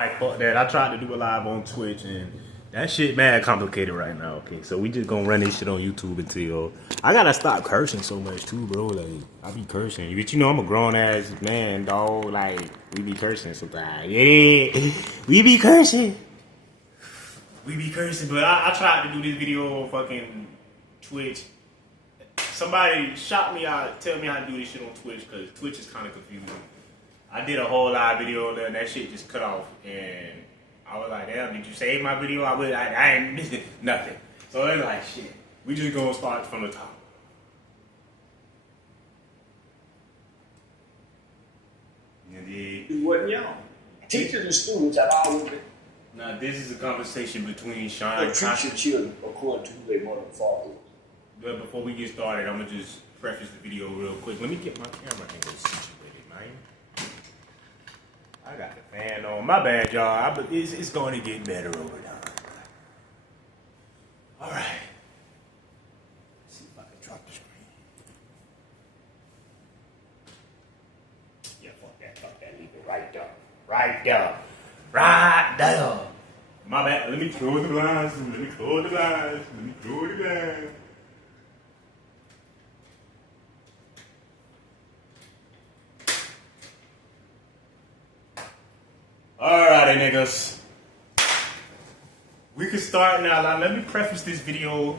Like, fuck that. I tried to do a live on Twitch and that shit mad complicated right now. Okay, so we just gonna run this shit on YouTube until I gotta stop cursing so much too, bro. Like I be cursing, but you know I'm a grown ass man, dog. Like we be cursing sometimes. Yeah, we be cursing. We be cursing, but I tried to do this video on fucking Twitch. Somebody shot me out, tell me how to do this shit on Twitch because Twitch is kind of confusing. I did a whole live video there and that shit just cut off and I was like, damn, did you save my video? I ain't missed nothing. So it's like, shit, we just gonna start from the top. It wasn't young. Teachers and students have always been. Now this is a conversation between Sean and treat your children according to who they mother and father is. But before we get started, I'm gonna just preface the video real quick. Let me get my camera angle situated, man. I got the fan on. My bad, y'all. But it's going to get better over time. All right. Let's see if I can drop the screen. Yeah, fuck that. Leave it right there. Right there. Right there. My bad. Let me close the blinds. Alrighty, niggas. We can start now. Let me preface this video.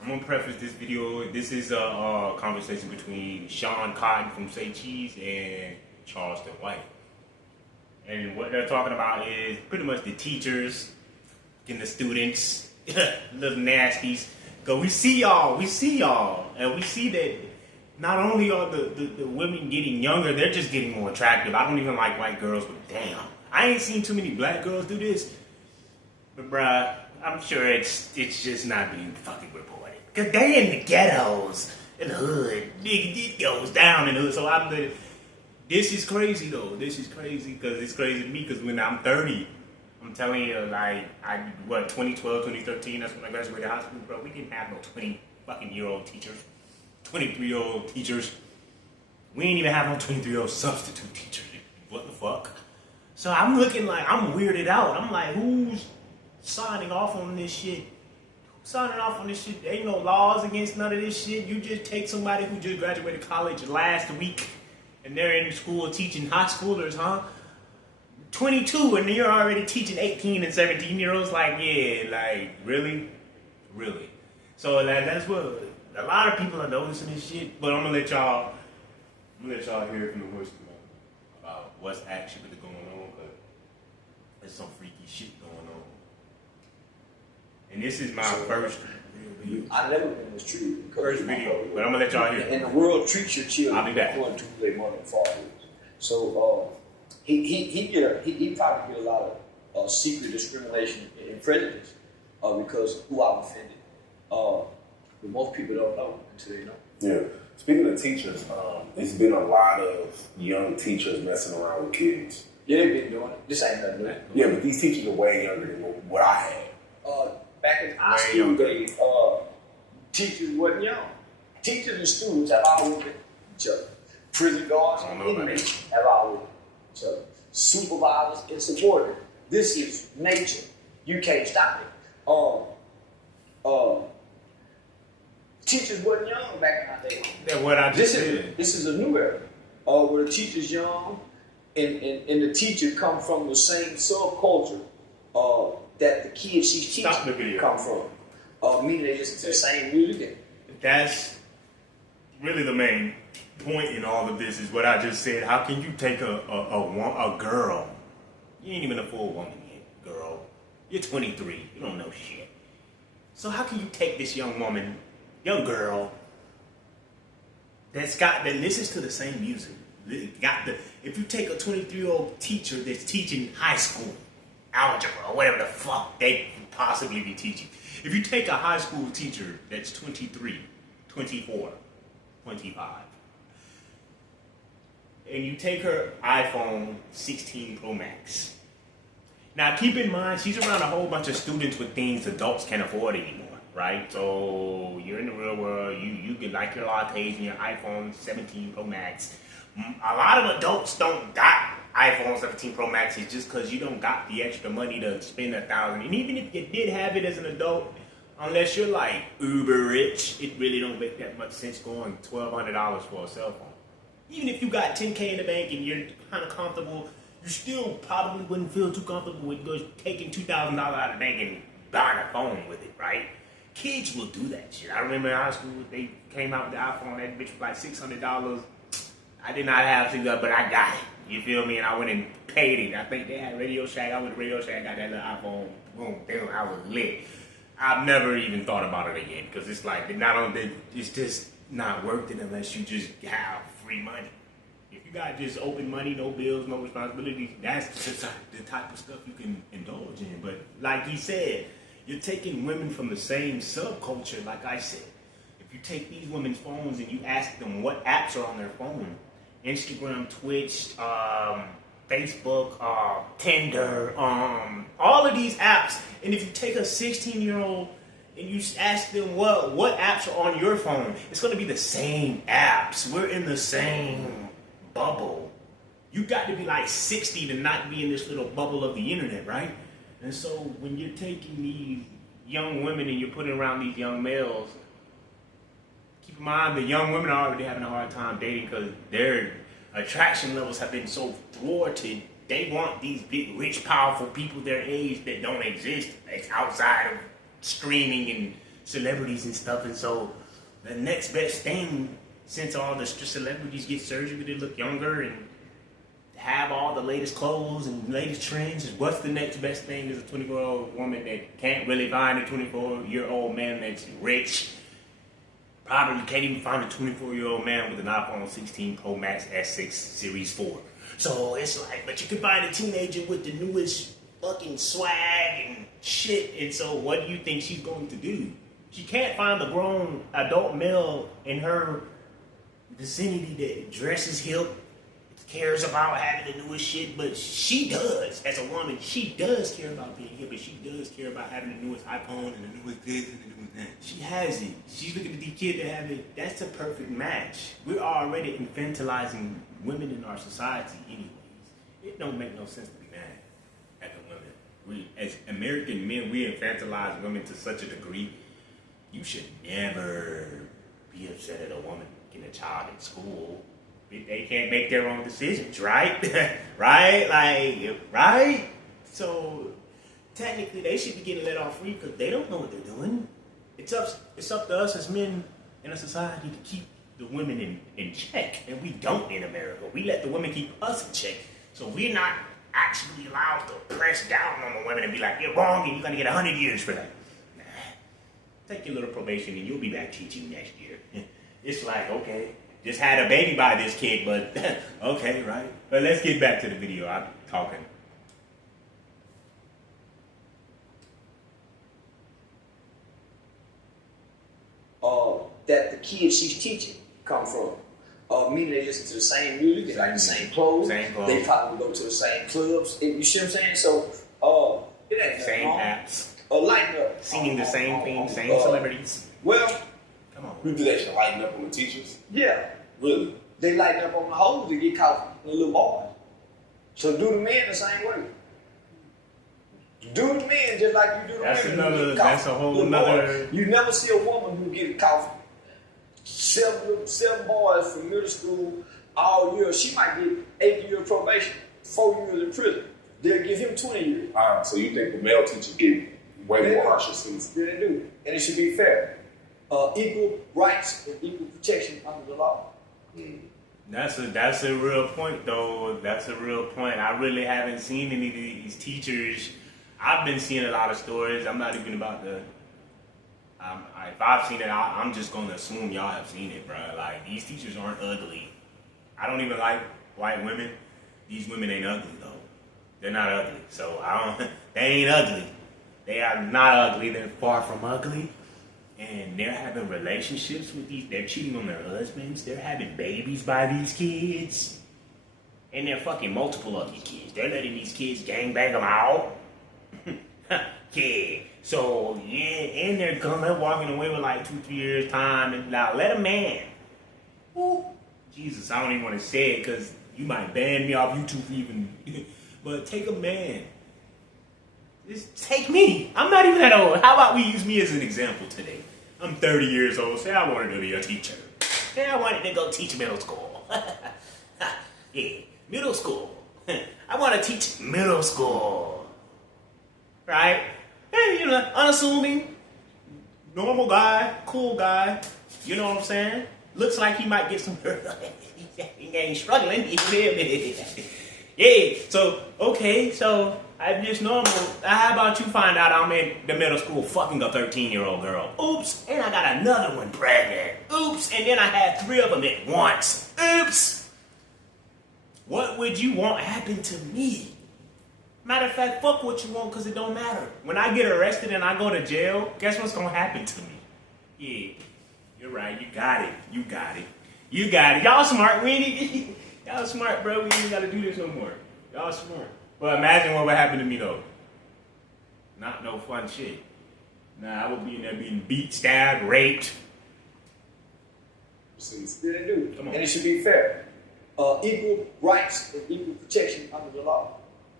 I'm gonna preface this video. This is a conversation between Sean Cotton from Say Cheese and Charleston White. And what they're talking about is pretty much the teachers and the students, little nasties. Cause we see y'all, and we see that not only are the women getting younger, they're just getting more attractive. I don't even like white girls, but damn, I ain't seen too many black girls do this. But bruh, I'm sure it's just not being fucking reported. Cause they in the ghettos, in the hood. Nigga, it goes down in the hood. So this is crazy though. This is crazy because it's crazy to me because when I'm 30, I'm telling you, like, 2012, 2013, that's when I graduated high school, bro. We didn't have no 20-fucking-year-old teachers. 23-year-old teachers. We ain't even have no 23-year-old substitute teachers. What the fuck? So I'm looking like I'm weirded out. I'm like, who's signing off on this shit? Who's signing off on this shit? There ain't no laws against none of this shit. You just take somebody who just graduated college last week and they're in school teaching high schoolers, huh? 22 and you're already teaching 18 and 17-year-olds. Like, yeah, like, really? Really? So that's what a lot of people are noticing this shit, but I'm gonna let y'all hear from the horse about what's actually going on, but there's some freaky shit going on. And this is my first video. I never been this true. First video, but I'm gonna let y'all hear. And the world treats your children I'll be back. according to who their mother and father is. So he probably get a lot of secret discrimination and prejudice because who I've offended. But most people don't know until they know. Yeah. Speaking of teachers, it's been a lot of young teachers messing around with kids. Yeah, they've been doing it. This ain't nothing new. Yeah, but these teachers are way younger than what I had. Back in high school days, teachers wasn't young. Teachers and students have always been each other. Prison guards and inmates have always been each other. Supervisors and subordinates. This is nature. You can't stop it. Teachers wasn't young back in our day. That's what I just said. This is a new era where the teacher's young and the teacher come from the same subculture that the kids she's teaching come from. Meaning they listen to the same music. That's really the main point in all of this is what I just said. How can you take a girl? You ain't even a full woman yet, girl. You're 23. You don't know shit. So how can you take this young girl that listens to the same music? If you take a 23-year-old teacher that's teaching high school algebra or whatever the fuck they could possibly be teaching. If you take a high school teacher that's 23, 24, 25, and you take her iPhone 16 Pro Max. Now keep in mind, she's around a whole bunch of students with things adults can't afford anymore. Right? So you're in the real world, you can like your lattes and your iPhone 17 Pro Max. A lot of adults don't got iPhone 17 Pro Max is just because you don't got the extra money to spend $1,000. And even if you did have it as an adult, unless you're like uber rich, it really don't make that much sense going $1,200 for a cell phone. Even if you got $10K in the bank and you're kind of comfortable, you still probably wouldn't feel too comfortable with taking $2,000 out of the bank and buying a phone with it, right? Kids will do that shit. I remember in high school, they came out with the iPhone, that bitch was like $600. I did not have $600, but I got it. You feel me? And I went and paid it. I think they had Radio Shack. I went to Radio Shack, got that little iPhone. Boom, damn, I was lit. I've never even thought about it again because it's like, it's just not worth it unless you just have free money. If you got just open money, no bills, no responsibilities, that's the type of stuff you can indulge in. But like he said, you're taking women from the same subculture, like I said. If you take these women's phones and you ask them what apps are on their phone, Instagram, Twitch, Facebook, Tinder, all of these apps, and if you take a 16-year-old and you ask them what apps are on your phone, it's going to be the same apps. We're in the same bubble. You got to be like 60 to not be in this little bubble of the internet, right? And so when you're taking these young women and you're putting around these young males, keep in mind the young women are already having a hard time dating because their attraction levels have been so thwarted. They want these big, rich, powerful people their age that don't exist outside of streaming and celebrities and stuff. And so the next best thing, since all the celebrities get surgery to look younger and have all the latest clothes and latest trends, is what's the next best thing as a 24-year-old woman that can't really find a 24-year-old man that's rich. Probably can't even find a 24-year-old man with an iPhone 16 Pro Max S6 Series 4. So it's like, but you can find a teenager with the newest fucking swag and shit. And so what do you think she's going to do? She can't find a grown adult male in her vicinity that dresses hip, cares about having the newest shit, but she does. As a woman, she does care about being hip, but she does care about having the newest iPhone and the newest this and the newest that. She has it. She's looking at these kids that have it. That's a perfect match. We're already infantilizing women in our society anyways. It don't make no sense to be mad at the women. We, as American men, we infantilize women to such a degree. You should never be upset at a woman getting a child in school. They can't make their own decisions, right? right? So technically, they should be getting let off free because they don't know what they're doing. It's up to us as men in a society to keep the women in check, and we don't in America. We let the women keep us in check, so we're not actually allowed to press down on the women and be like, you're wrong and you're gonna get 100 years for that. Nah. Take your little probation and you'll be back teaching next year. It's like, okay. Just had a baby by this kid, but okay, right? But let's get back to the video. I'm talking. That the kids she's teaching come from. Meaning they listen to the same music, they like the same clothes, they probably go to the same clubs. You see what I'm saying? So, it ain't same apps. Lighten up. Singing the same thing, same celebrities. Well, come on. You do that shit lighten up on the teachers? Yeah. Really? They lighten up on the hoes to get caught in the little boy. So do the men the same way. Do the men just like you do the women. That's a whole nother. You never see a woman who get caught. Seven boys from middle school all year. She might get 8 years probation, 4 years in prison. They'll give him 20 years. So you think the male teachers get way more harsher sentences? Yeah, they do. And it should be fair. Equal rights and equal protection under the law. That's a real point, though. That's a real point. I really haven't seen any of these teachers. I've been seeing a lot of stories. I'm not even about to. If I've seen it, I'm just going to assume y'all have seen it, bro. Like, these teachers aren't ugly. I don't even like white women. These women ain't ugly, though. They're not ugly. So, they ain't ugly. They are not ugly. They're far from ugly. And they're having relationships with they're cheating on their husbands. They're having babies by these kids. And they're fucking multiple ugly kids. They're letting these kids gangbang them out. Yeah. So, yeah, and they're walking away with like 2-3 years time. And now let a man. Ooh, Jesus, I don't even want to say it because You might ban me off YouTube even. But take a man. Just take me. I'm not even that old. How about we use me as an example today? I'm 30 years old. Say I wanted to be a teacher. Say I wanted to go teach middle school. Yeah, middle school. I want to teach middle school. Right? Hey, you know, unassuming, normal guy, cool guy. You know what I'm saying? Looks like he might get some. He ain't struggling. You feel me? Yeah. So okay. So I'm just normal. How about you find out I'm in the middle school fucking a 13-year-old girl? Oops. And I got another one pregnant. Oops. And then I had 3 of them at once. Oops. What would you want happen to me? Matter of fact, fuck what you want because it don't matter. When I get arrested and I go to jail, guess what's going to happen to me? Yeah, you're right. You got it. You got it. You got it. Y'all smart. Y'all smart, bro. We ain't got to do this no more. Y'all smart. But imagine what would happen to me, though. Not no fun shit. Nah, I would be in there being beat, stabbed, raped. Yeah, they do. Come on. And it should be fair. Equal rights and equal protection under the law.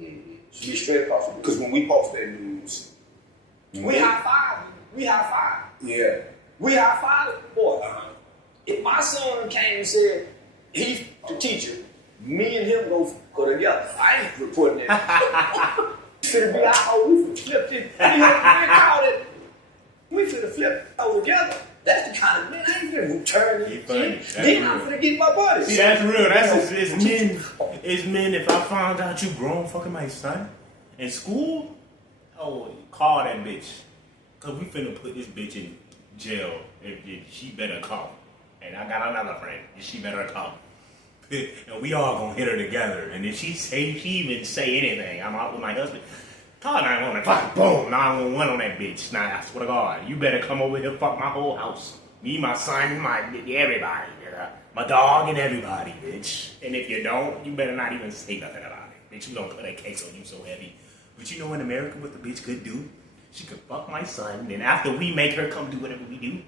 Mm-hmm. Should be straight across the board. Because when we post that news, We high five. We high five. yeah. We high five the boy. If my son came and said he's the teacher, me and him go together. I ain't reporting that. Finna be out. We finna flip it. We finna flip it all together. That's the kind of man I ain't finna return it. Then I'm finna get my buddy. See, that's real. That's it's men. It's men. If I found out you grown fucking my son in school, oh, call that bitch. Cause we finna put this bitch in jail. If she better come. And I got another friend. And she better come. And we all gonna hit her together. And if she even say anything, I'm out with my husband. Call 911. Fuck, boom, 911 on that bitch. Nah, I swear to God, you better come over here, fuck my whole house. Me, my son, everybody, my dog, and everybody, bitch. And if you don't, you better not even say nothing about it, bitch. We don't put that case on you so heavy. But you know, in America, what the bitch could do? She could fuck my son, and after we make her come do whatever we do,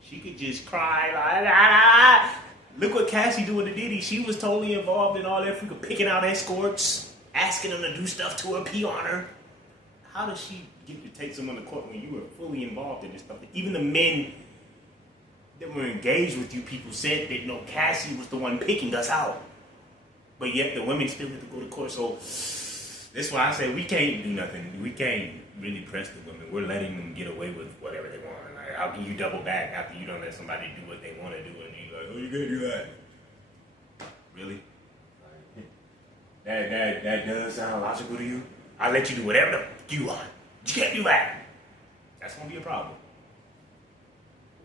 she could just cry like, Look what Cassie doing to Diddy. She was totally involved in all that freaking picking out escorts, asking them to do stuff to her, pee on her. How does she get to take someone to court when you were fully involved in this stuff? Even the men that were engaged with you, people said that no, Cassie was the one picking us out. But yet the women still have to go to court. So that's why I say we can't do nothing. We can't really press the women. We're letting them get away with whatever they want. Like, how can you double back after you don't let somebody do what they want to do and you're like, oh, you can't do that? Really? That does sound logical to you? I'll let you do whatever the fuck you want. You can't do that. That's gonna be a problem.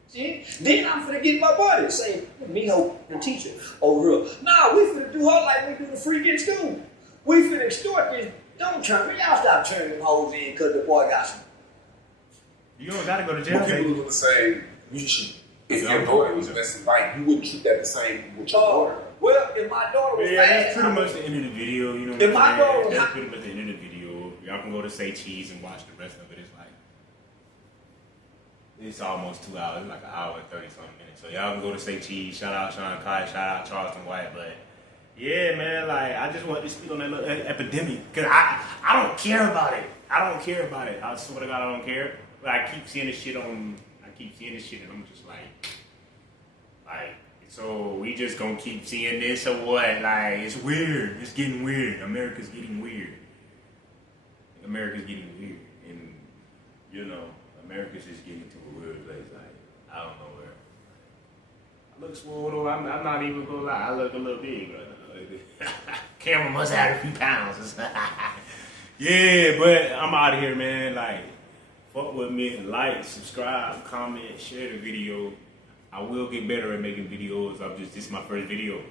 See? Then I'm finna get my buddy. Say, me, the teacher. Oh, real. Nah, we finna do her like we do the freak in school. We finna extort this. Don't turn me. Y'all stop turning them hoes in because the boy got some. You don't gotta go to jail, But people baby. do the same. You should. If your daughter was messing like, you wouldn't keep that the same with your daughter. Well, if my daughter was Yeah, fast, that's pretty much the end of the video. You know what If my I'm daughter saying? was That's hot- pretty much the end of the video. Y'all can go to Say Cheese and watch the rest of it. It's like it's almost 2 hours. It's like an hour and 30-something minutes. So y'all can go to Say Cheese. Shout out Sean Kai. Shout out Charleston White. But yeah, man, like I just want to speak on that little epidemic because I don't care about it. I don't care about it. I swear to God, I don't care. But I keep seeing this shit and I'm just like. So we just gonna keep seeing this or what? Like, it's weird. It's getting weird. America's getting weird. America's getting weird. And, you know, America's just getting to a weird place. Like, I don't know where. I look swole though. I'm not even gonna lie. I look a little big right now. Camera must have a few pounds. Yeah, but I'm out of here, man. Like, fuck with me. Like, subscribe, comment, share the video. I will get better at making videos. This is my first video.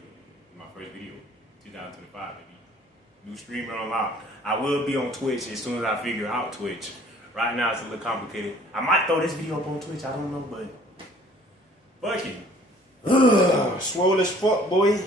2025, baby. New streamer unlocked. I will be on Twitch as soon as I figure out Twitch. Right now it's a little complicated. I might throw this video up on Twitch, I don't know, but fuck it. Swole as fuck, boy.